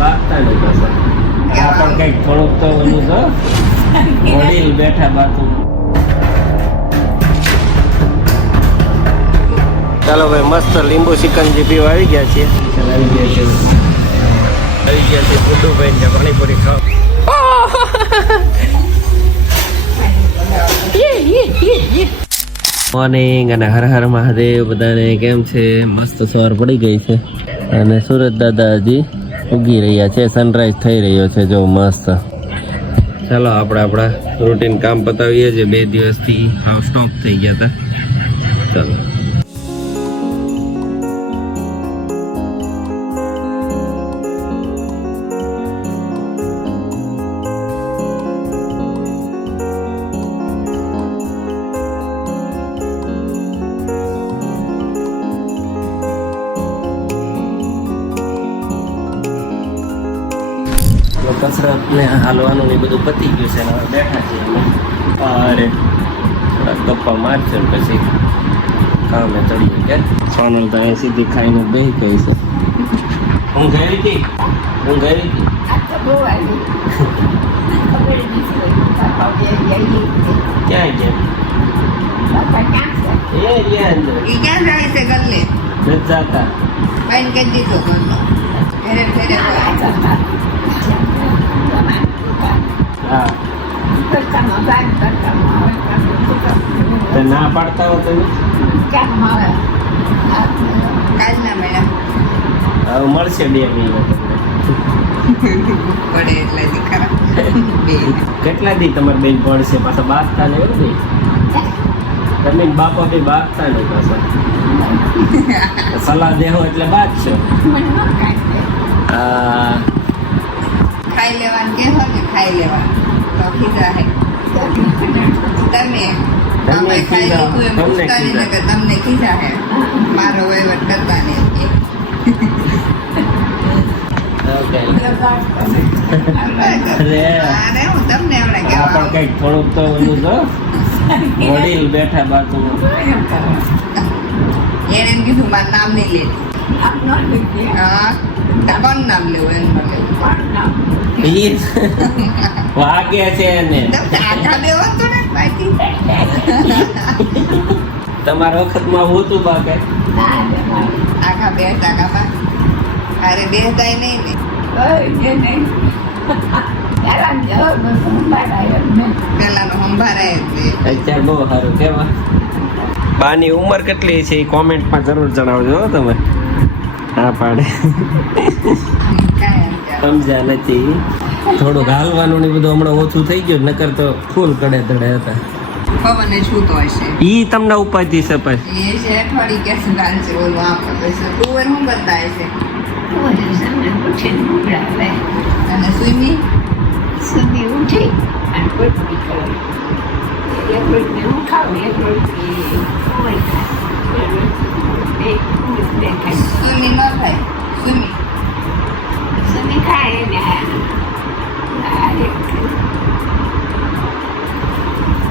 બાગતા નહીં પાછા. આ પણ કંઈક થોડુંક તો ઓલું છે વડીલ બેઠા બાજુ. ચાલો ભાઈ મસ્ત લીંબુ શિકંજી પીવા આવી ગયા છીએ. આવી ગયા છે ગુડ્ડુભાઈ ને પાણીપુરી ખાવા. મોર્નિંગ અને હર હર મહાદેવ બધાને કેમ છે? મસ્ત સવાર પડી ગઈ છે અને સુરત દાદા હજી ઉગી રહ્યા છે. સનરાઈઝ થઈ રહ્યો છે જો મસ્ત. ચાલો આપણે આપણા રૂટીન કામ પતાવીએ છીએ. 2 દિવસથી હાવ સ્ટોપ થઈ ગયા હતા. ચાલો કસરત ને હાલવાનું ને બધું પતી ગયું છે. હવે બેઠા છીએ અરે થોડા ગપ્પા મારશે ને પછી કામે ચડીએ કે સોનલ તો અહીં સીધી ખાઈને બેસી ગઈ છે. હું ગઈ હતી ક્યાં ગયા અંદર નથી જતા. હા તો ના પાડતા હો તમે હવે મળશે 2 મહિના કેટલા દી તમારે બેન પડશે પાછા બાગતા ને એવું નહીં તમે બાપા બી બાગતા નહીં પાછા સલાહ દેવો એટલે બાગશો. ખાઈ લેવાનું કે હો ને ખાઈ લેવાનું તો ખીજા હે તમે ખાઈ લીધું એમ પૂછતા નહીં કે તમને ખીજા હે મારો વહીવટ કરતા નહીં. અરે હું તમને હમણાં પણ કઈક થોડુંક તો ઓલું છો વડીલ બેઠા બાજુ. એને એમ કીધું મારું નામ નહીં લે. હા કોણ નામ લેવું એમ વાગે છે એને તમારા વખતમાં હું હતું બાકે આખા બે ટાકા અરે બે થાય નહીં ને પેલાનો સંભાળાય અત્યારે બહુ સારું. કેવા બાની ઉંમર કેટલી છે એ કોમેન્ટમાં જરૂર જણાવજો હો તમે. હા પાડે સમજ્યા નથી. થોડુંક હાલવાનું ને બધું હમણાં ઓછું થઈ ગયું નકર તો ફૂલ કડે ધડે હતા. પવન શું તો હશે ઈ તમને ઉપાધિ છે પછી એ છે અઠવાડિયે કે સુધાર છે ઓલું આપણે તું શું કરતા હશે અને સુમી ઉઠી અને પોટલી કરે એક રોટલી હું ખાઉં એક રોટલી સુમી ન ખાય સુમી ખાય ને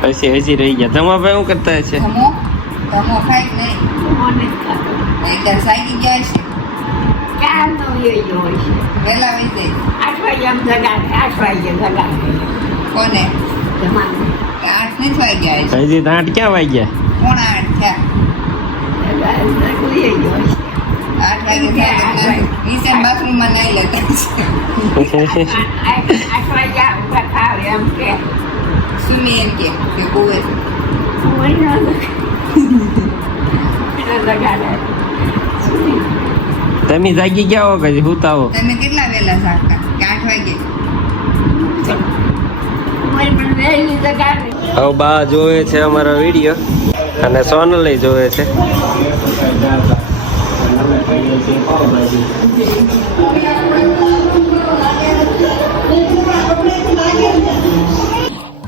પછી હજી રહી ગયા. તમારા ભાઈ શું કરતા છે? ધમો ખાય નહીં મને ખાતો એકદમ સાગી ગયા છે ચાર નો યોયો હોય છે વહેલા વહી જાય 8 વાગ્યા જગાડે 8 વાગ્યા જગાડે કોને જમાને 8 નથી વાગ્યા છે હજી 8 ક્યાં વાગ્યા? 8 થયા 8 વાગે નીચે બાથરૂમમાં નહીં લેતા છે 8 વાગ્યા ઉભા ખાવ એમ કે સુમી એમ કે કુવે તમે જાગી ગયા હો કે હુતા હો? તમે કેટલા વહેલા જાગતા કે 8 વાગે? હવે બા જોવે છે અમારો વિડીયો અને સોનલ જોવે છે.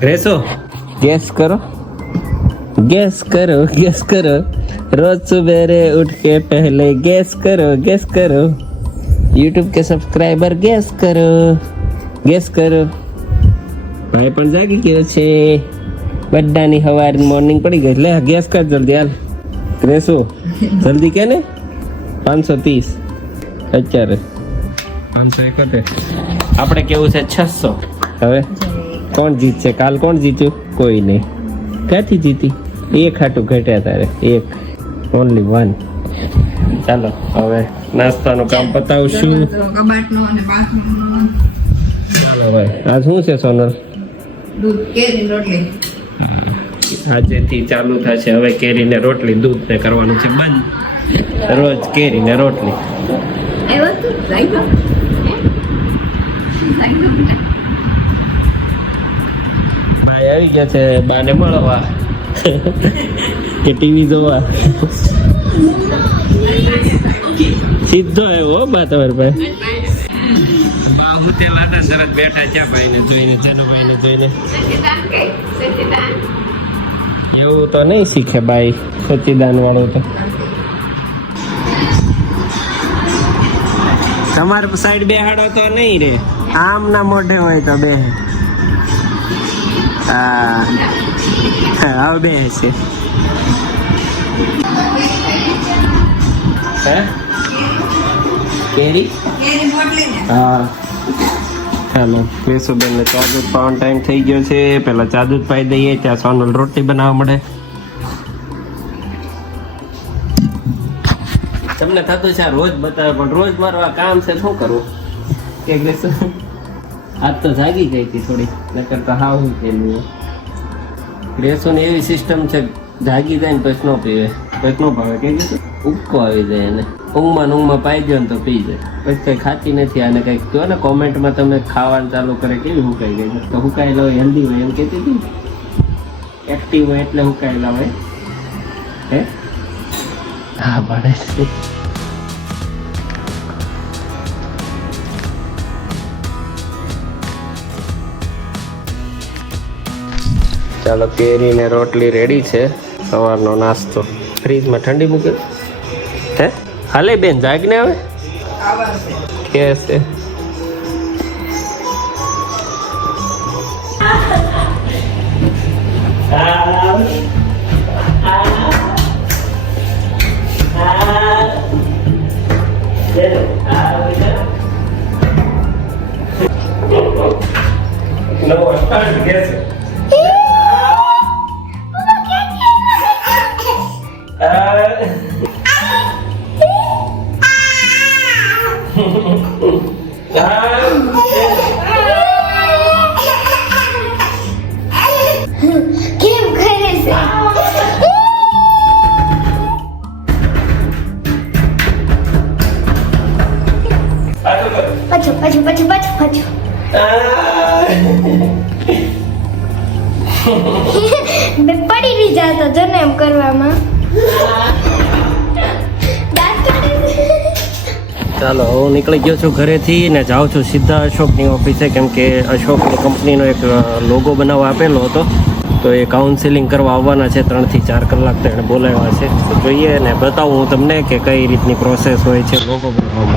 રેસો ગેસ કરો रोज सवेरे उठ के पहले गैस करो YouTube के सब्सक्राइबर गैस करो ભાઈ પણ જાગી ગયો છે. બધાની સવારની મોર્નિંગ પડી ગઈ. લે ગેસ કર જલ્દી હાલ રેસો જલ્દી કે ને 530 અત્યારે 571 આપણે કેવું છે 600. હવે કોણ જીતશે? કાલ કોણ જીત્યું? કોઈ નહીં. ક્યાંથી જીતી? એક હાટું ઘટ્યા તારે, એક, ઓનલી વન. ચાલો હવે નાસ્તાનું કામ પતાવશું. કબાટનો અને બાથરૂમનો ચાલો ભાઈ, આજ શું છે સોનલ? દૂધ કેરી રોટલી. આજેથી ચાલુ થશે હવે કેરીને રોટલી. દૂધ ને કરવાનું છે બંધ. રોજ કેરીને રોટલી. ભાઈ આવી ગયા છે બાને મળવા કે ટીવી જોવા. સીધો એવો બા તમારી પાસે. બા હું તે લાટા તરત બેઠા છે ભાઈને જોઈને, જનુભાઈને જોઈને. એવું તો નહીં શીખે બાઈ, સચિદાન વાળું તો. તમારે સાઈડ બેહાડો તો નહીં રે, આમ ના મોઢે હોય તો બે. હા હવે બે છે. હે કેરી? કેરી રોટલી ને હા ચાલો મેસુબેન ને ચા દૂધ પાવાનો ટાઈમ થઈ ગયો છે. પેલા ચા દૂધ પાઈ દઈએ, ત્યાં સોનલ રોટલી બનાવવા મળે. તમને થતું છે આ રોજ બતાવે, પણ રોજ મારું આ કામ છે, શું કરવું? કે આજ તો જાગી ગઈ હતી થોડી, નકર તો હાવ હું કેલું. ગ્રેસોની એવી સિસ્ટમ છે, જાગી જાય ને પછી ન પીવે, પછી ન ભાવે. કે ઉબકો આવી જાય એને, ઊંઘમાં પાઈ ગયો ને તો પી જાય, પછી કંઈ ખાતી નથી. આને કંઈક કહો ને કોમેન્ટમાં, તમે ખાવાનું ચાલુ કરે કેવી હુકાઈ ગઈ છે. તો હુકાયેલા હોય હેલ્ધી હોય એમ કહેતી હતી. એક્ટિવ હોય એટલે હુકાયેલા હોય. હે હા પડે છે. ચાલો કેરી ને રોટલી રેડી છે. સવારનો નાસ્તો ફ્રીજમાં ઠંડી મૂકે. હે હાલે બેન જાગને હવે કે છે. મેં પડી નહીં જાતો જો ને એમ કરવામાં. ચાલો હું નીકળી ગયો છું ઘરેથી ને જાઉં છું સીધા અશોકની ઓફિસે, કેમ કે અશોકની કંપનીનો એક લોગો બનાવવા આપેલો હતો, તો એ કાઉન્સિલિંગ કરવા આવવાના છે. 3 થી 4 કલાક તો એણે બોલાવ્યા છે. તો જોઈએ ને બતાવું હું તમને કે કઈ રીતની પ્રોસેસ હોય છે લોગો બનાવવામાં.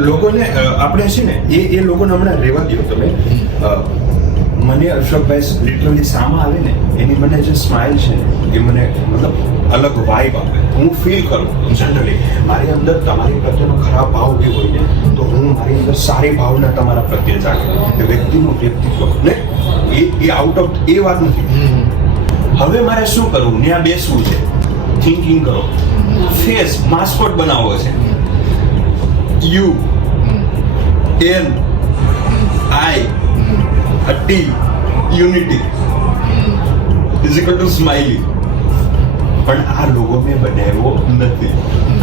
લોકોને આપણે છે ને એ લોકોને હમણાં રહેવા દો તમે. મને અશોકભાઈ લિટરલી સામા આવે ને એની મને જે સ્માઇલ છે એ મને મતલબ અલગ વાઇબ આપે. હું ફીલ કરું જનરલી મારી અંદર તમારી પ્રત્યેનો ખરાબ ભાવ બી હોય ને તો હું મારી અંદર સારી ભાવના તમારા પ્રત્યે જાગે. એ વ્યક્તિનું વ્યક્તિત્વ ને એ આઉટ ઓફ એ વાત નથી. હવે મારે શું કરવું? ત્યાં બેસવું છે, થિંકિંગ કરો, ફેસ માસ્કોટ બનાવવો છે. U N I T unity is equal to smiley. પણ આ લોગો મેં બનાવ્યો નથી.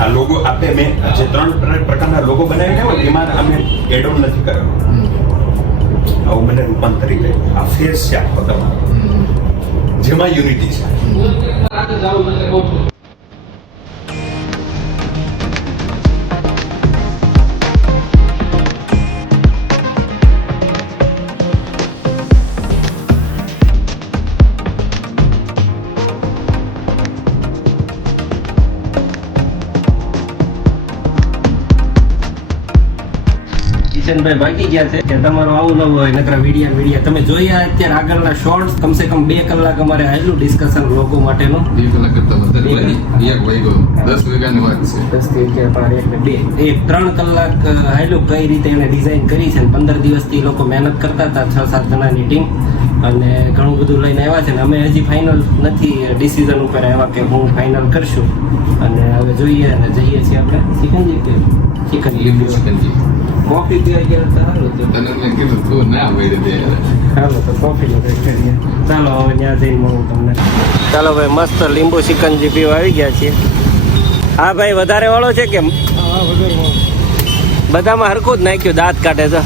આ લોગો મેં જે 3 પ્રકારના લોગો બનાવ્યા હોય એમાં અમે એડ ઓન નથી કર્યો. આવું મને રૂપાંતરી ગયું. આ ફેસ છે આખો તમારો, જેમાં યુનિટી છે. કિશનભાઈ બાકી ગયા છે કે તમારું આવું નવું હોય નકરા વિડિયા તમે જોયા અત્યારે આગળના શોર્ટ્સ કમસે કમ 2 કલાક અમારે આવેલું ડિસ્કશન લોકો માટેનું. 2 કલાક કરતા વધારે એક વાગ્યો 10 વાગ્યાની વાત છે. 3 કલાક આવેલું કઈ રીતે એને ડિઝાઇન કરી છે. 15 દિવસથી લોકો મહેનત કરતા હતા, 6-7 જણાની ટીમ, અને ઘણું બધું લઈને આવ્યા છે. ને અમે હજી ફાઇનલ નથી ડિસિઝન ઉપર આવ્યા કે હું ફાઇનલ કરશું, અને હવે જોઈએ અને જઈએ છીએ આપણે ચિકનજી કોફી પીવા ગયા હતા. તને મેં કીધું તું ના વળી દે. હાલો તો કોફી નો કરીએ. ચાલો હવે ત્યાં જઈને મળું તમને. ચાલો ભાઈ, મસ્ત લીંબુ ચિકનજી પીવા આવી ગયા છીએ. હા ભાઈ, વધારે વાળો છે કે બધામાં હરખું જ નાખ્યું, દાંત કાઢે છે.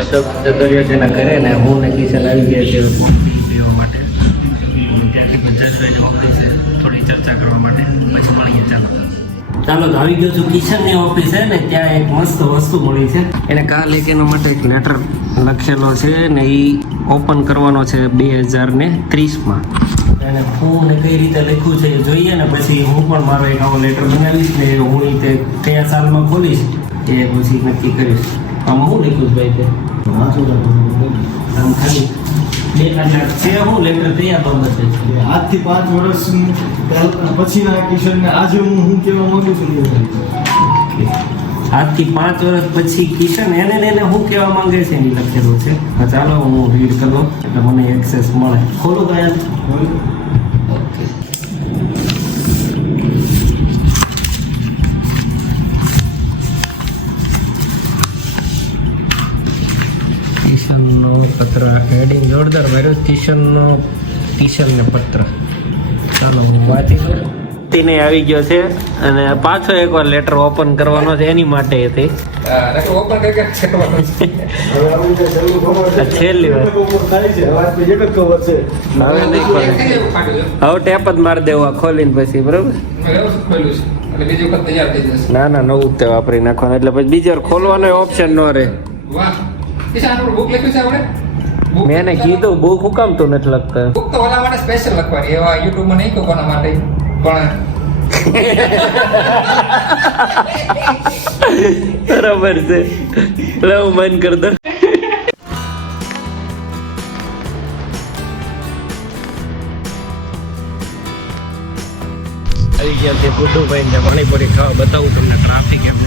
અશોક જગરિયાના ઘરે ને હું ને કિશન આવી ગયા છે કોફી પીવા માટે. ત્યાંથી ગુજરાતભાઈની ઓફિસે થોડી ચર્ચા કરવા માટે પછી મળીએ. ચાલો તો આવી ગયો છું કિશનની ઓફિસે ને ત્યાં એક મસ્ત વસ્તુ મળી છે. એને કાલ એના માટે એક લેટર લખેલો છે ને એ ઓપન કરવાનો છે 2030માં. એને હું ને કઈ રીતે લખ્યું છે એ જોઈએ ને પછી હું પણ મારો એક આવો લેટર બનાવીશ ને હું એ તે કયા સાલમાં ખોલીશ એ પછી નક્કી કરીશ. આમ હું લખ્યું ભાઈ તે આમ ખાલી 2 છે હું લેટર તૈયાર બાબત છે. આજથી 5 વર્ષ પછીના કિશનને આજે હું કહેવા માંગુ છું. આજથી 5 વર્ષ પછી કિશન એને હું કહેવા માંગે છે એની લખેલું છે. હા ચાલો હું રીડ કરું એટલે મને એક્સેસ મળે. ખોલું તો યાર. ઓકે, કિશનનો પત્ર હેડિંગ જોરદાર માર્યો. કિશનને પત્ર. ચાલો હું વાંચી લઉં. તેને આવી ગયો છે અને પાછો એકવાર લેટર ઓપન કરવાનો છે એની માટે હતી. છેલ્લી વાર હવે નહીં ખોલે. હવે ટેપ જ મારી દેવા ખોલીને પછી. બરોબર, ના નવું તે વાપરી નાખવાનું એટલે પછી બીજી વાર ખોલવાનો ઓપ્શન ન રહે. મેં એને કીધું બુક હું કામ તું નથી લખતા. બુક તો ઓલા માટે સ્પેશિયલ લખવાની, એવા યુટ્યુબ માં નહીં કહો કોના માટે પણ બરાબર છે. હું બંધ કરી દઉં. આવી ગયા છે ગુડ્ડુભાઈ ને પાણીપુરી ખાવા. બતાવું તમને ટ્રાફિક એમ.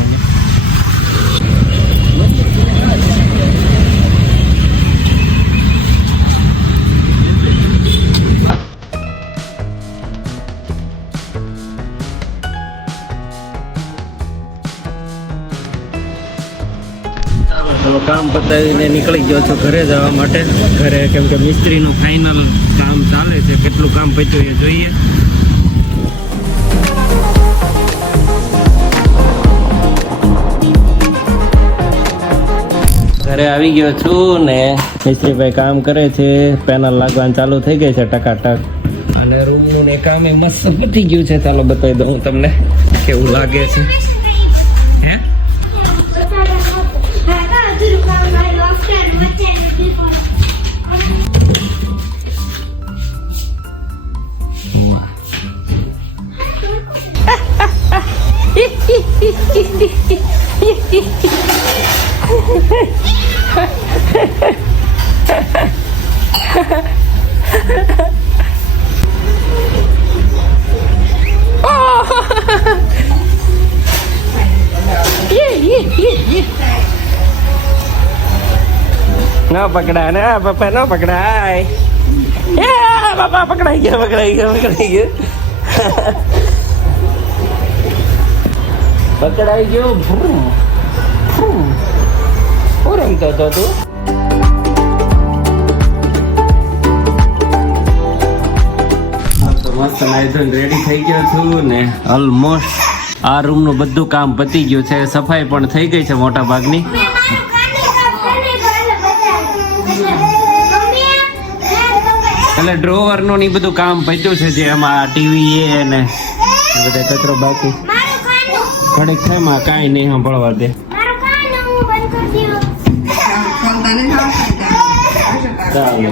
કામ પતાવીને નીકળી ગયો છું ઘરે જવા માટે. ઘરે કેમ કે મિસ્ત્રીનું ફાઇનલ કામ ચાલે છે. કેટલું કામ પત્યું એ જોઈએ. ઘરે આવી ગયો છું ને મિસ્ત્રીભાઈ કામ કરે છે. પેનલ લાગવાનું ચાલુ થઈ ગઈ છે ટકાટક. અને રૂમનું ને કામ એ મસ્ત પતી ગયું છે. ચાલો બતાવી દઉં તમને કેવું લાગે છે. હે ન પકડાય ને પપ્પા ન પકડાય એ બાપા પકડાઈ ગયા પકડાઈ ગયો હું રમતો હતો તું મસ્ત નાઈ ધોઈને રેડી થઈ ગયો છું ને ઓલમોસ્ટ આ રૂમ નું બધું કામ પતી ગયું છે સફાઈ પણ થઈ ગઈ છે મોટા ભાગની એટલે ડ્રોવર નું ની બધું કામ પત્યું છે જે એમાં ટીવી એ ને બધા કચરો બાકી ઘડીક છે એમાં કાંઈ નહીં સાંભળવા દે તને ચાલો